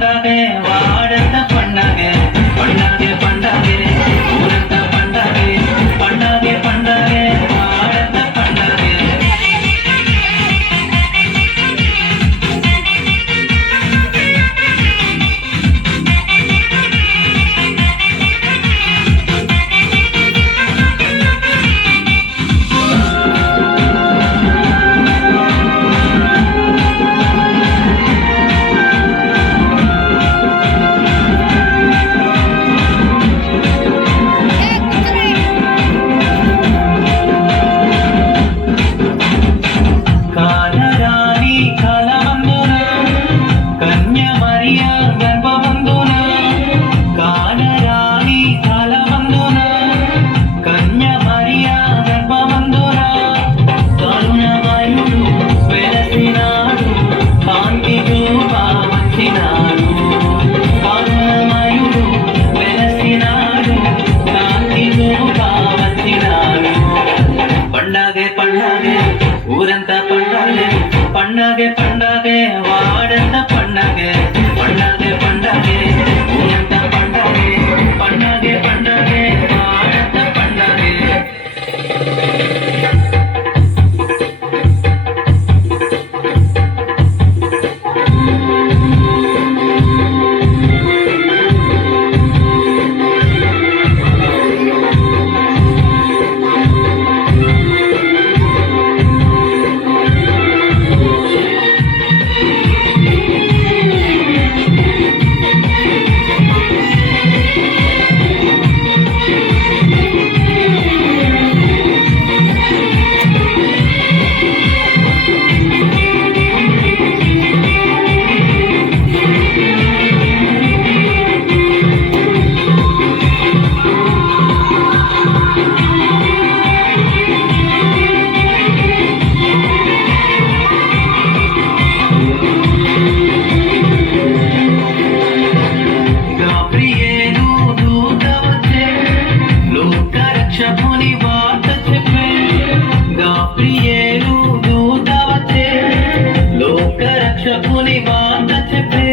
పండగే వాడంత పండగే పండగే పండగే ఊరంత పండగే పండగే పండగే వాడంత పండగే ఊరంతా పండగే పండగే పండగే వాడంత పండగే పండగే పండగే ఊరంతా పండగే పండగే పండగే వాడంత పండగే రక్షకుని మాట చెప్పే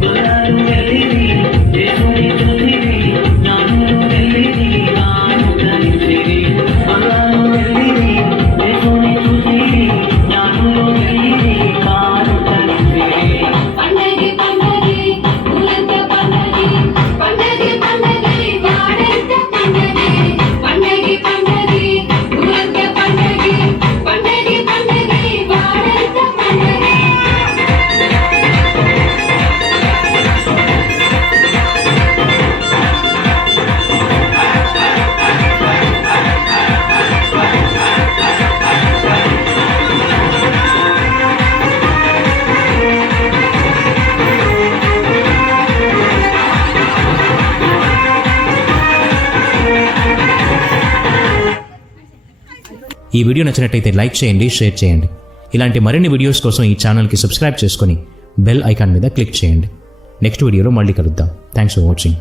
బలాలు వెళ్ళివి దేవుని తుదివి జ్ఞానులు వెళ్ళివి నాను కలిసివి బలాలు వెళ్ళివి దేవుని తుదివి జ్ఞానులు వెళ్ళివి కాను కలిసివి పండగి పండగి ఊరంత పండగి పండగి పండగి వాడంత పండగి పండగి పండగి ఊరంత పండగి పండగి పండగి వాడంత పండగి ఈ వీడియో నచ్చినట్టయితే లైక్ చేయండి, షేర్ చేయండి. ఇలాంటి మరిన్ని వీడియోస్ కోసం ఈ ఛానల్కి సబ్స్క్రైబ్ చేసుకొని బెల్ ఐకాన్ మీద క్లిక్ చేయండి. నెక్స్ట్ వీడియోలో మళ్ళీ కలుద్దాం. Thanks for watching.